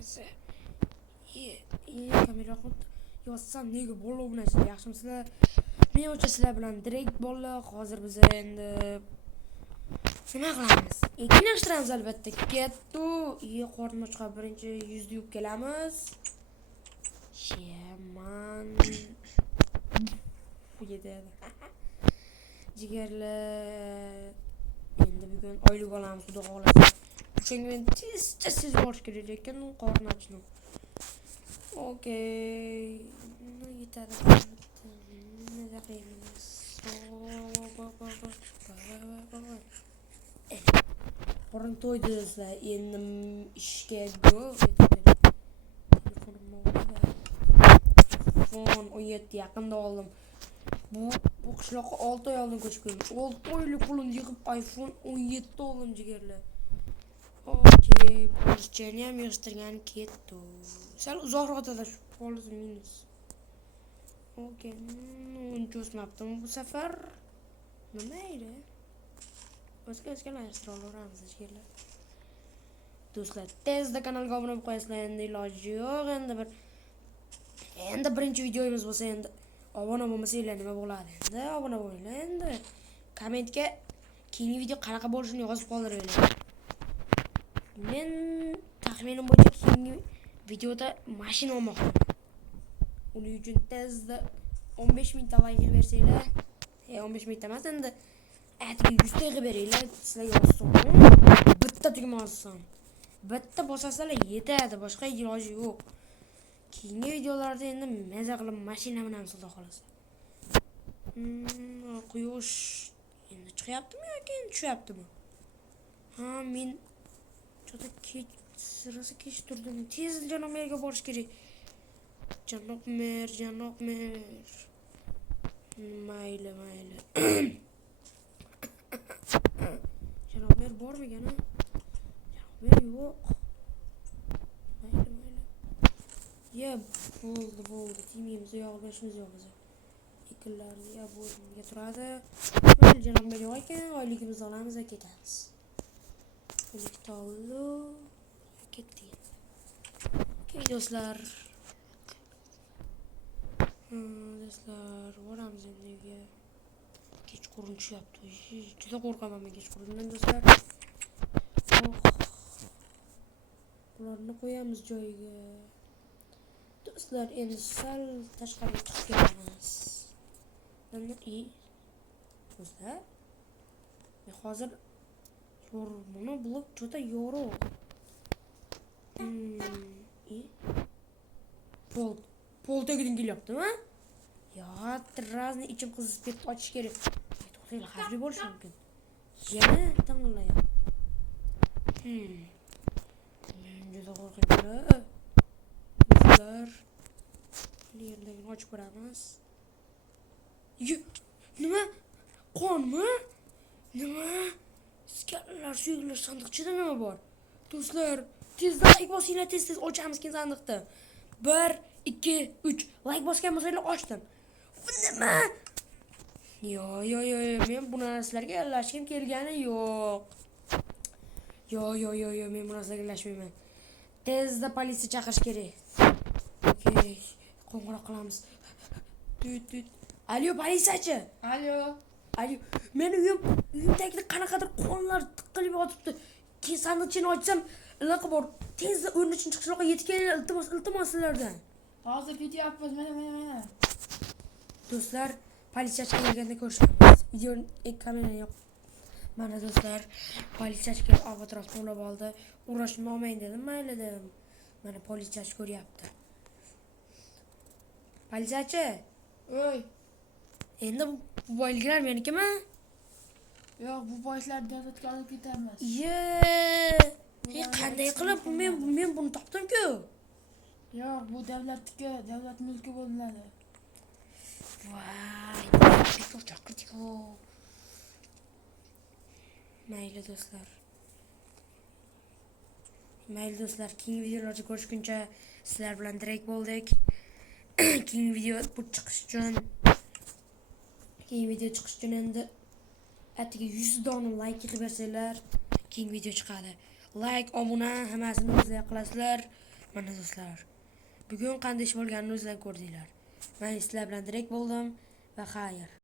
neyse. İyi kamera yozsam nega bo'ldi bu narsa? Yaxshimisizlar? Men o'sha sizlar bilan direkt bolalar, hozir biz endi nima qilamiz? Ekinlashtiramiz albatta. Kettu. Qornim chiqib birinchi yuzni yuvib kelamiz. Sheman. Bu yedi. Jigarlar. Endi bugun oylik olamiz, xudo xolasa. Chunki men tez borish kerak lekin qornim ochdim. Okey. Yetadi. Nima qilamiz? Qorin to'ydi sizlar. Endi ishga go. iPhone 17 yaqinda oldim. Bu qishloqqa 6 oy oldin ko'chib keldim. 6 oylik pulimni yig'ib iPhone 17 oldim jigarlar. Okey, polischani ham yig'ishtirgan ketdi. Sal uzoqroq adashib qoldi minus. Okey, uncha o'smabdim bu safar. Nima edi? O'zga almashtira olaveramiz jigarlar. Do'stlar, tezda kanalga obuna bo'lib qo'yasizlar, endi iloji yo'q. Endi birinchi videomiz bo'lsa, endi obuna bo'lmasanglar nima bo'ladi? Endi obuna bo'linglar. Endi kommentga keyingi video qanaqa bo'lishini yozib qoldiringlar. Men taxminim bo'yicha keyingi videoda mashina olmoqchiman. Uning uchun tezda 15 ming ta like bersanglar, 15 ming ta emas, endi atigi 100 ta yig'ib beringlar, sizlarga yozsam. Bitta tugma olsam. Bitta bosasizlar yetadi, boshqa iloji yo'q. Keyingi videolarda endi maza qilib mashina bilan xudo xolasa. Quyosh endi chiqyaptimi yoki endi tushyaptimi? Men juda kech turdim. Tez janob merga borish kerak. Janob mer. Mayli. Janob mer bormikan? Janob mer yo'q. Mayli. Ya bo'ldi. Timimiz yo'q, bo'lishimiz yo'q biz. Ekinlarni ya bo'limiga turadi. Mayli janob mer yo'q ekan, oyligimizni olamiz va ketamiz. Elektollo ketdi. Okey do'stlar. Boramiz endi uyga. Kechqurun tushyapti. Juda qo'rqaman men kechqurundan do'stlar. Ularni qo'yamiz joyiga. Do'stlar, endi sal tashqariga chiqib kelamiz. Do'stlar, men hozir buni blok juda yorug'. Pol tegidin kelyaptimi? Razni ichim qizib ketib ochish kerak. To'xtanglar, xavfli bo'lishi mumkin. Yana tang'illayapti. Juda qo'rqinchli. Do'stlar, yerlarni ochib ko'ramiz. Nima? Qonmi? Nima? Skallar, suyuklar sandiqchida nima bor? Do'stlar, tezda like bosinglar, tez ochamiz keyin sandiqni. 1 2 3 like bosgan bo'lsanglar ochdim. Bu nima? Yo, men bu narsalarga aralashgim kelgani yo'q. Yo, men bu narsalarga aralashmayman. Tezda politsiya chaqirish kerak. Okey, qo'ng'iroq qilamiz. Tut. Alo, politsiyachi. Alo. Men uyimdagi qanaqadir qonlar tiqilib yotibdi. Keyin sandiqchani ochsam, iloqi bor. Tezda 13-qishloqqa yetib kelinglar, iltimos sizlardan. Hozir ketyapmiz, mana. Do'stlar, politsiyachi kelganda ko'rishamiz. Video kamera yo'q. Mana do'stlar, politsiyachi kelib atrofni o'rab oldi. Uğraşma olmayın dedim, mayli dedim. Mana politsiyachi ko'ryapti. Politsiyachi. Oy. Endi bu boyliklar menikimi? Yo'q, bu boyliklar davlatga olib ketamiz. Qanday qilib men buni topdim-ku? Yo'q, bu davlatniki, davlat mulki bo'linadi. Voy, bekor chaqirdik-ku. Mayli do'stlar, keyingi videolarda ko'rishguncha sizlar bilan direkt bo'ldik. Keyingi video chiqish uchun endi atigi 100 dona like qilib bersanglar, keyingi video chiqadi. Like, obuna hammasini o'zingizlar qilasizlar. Mana do'stlar, bugun qanday ish bo'lganini o'zinglar ko'rdinglar. Men sizlar bilan direkt bo'ldim va xayr.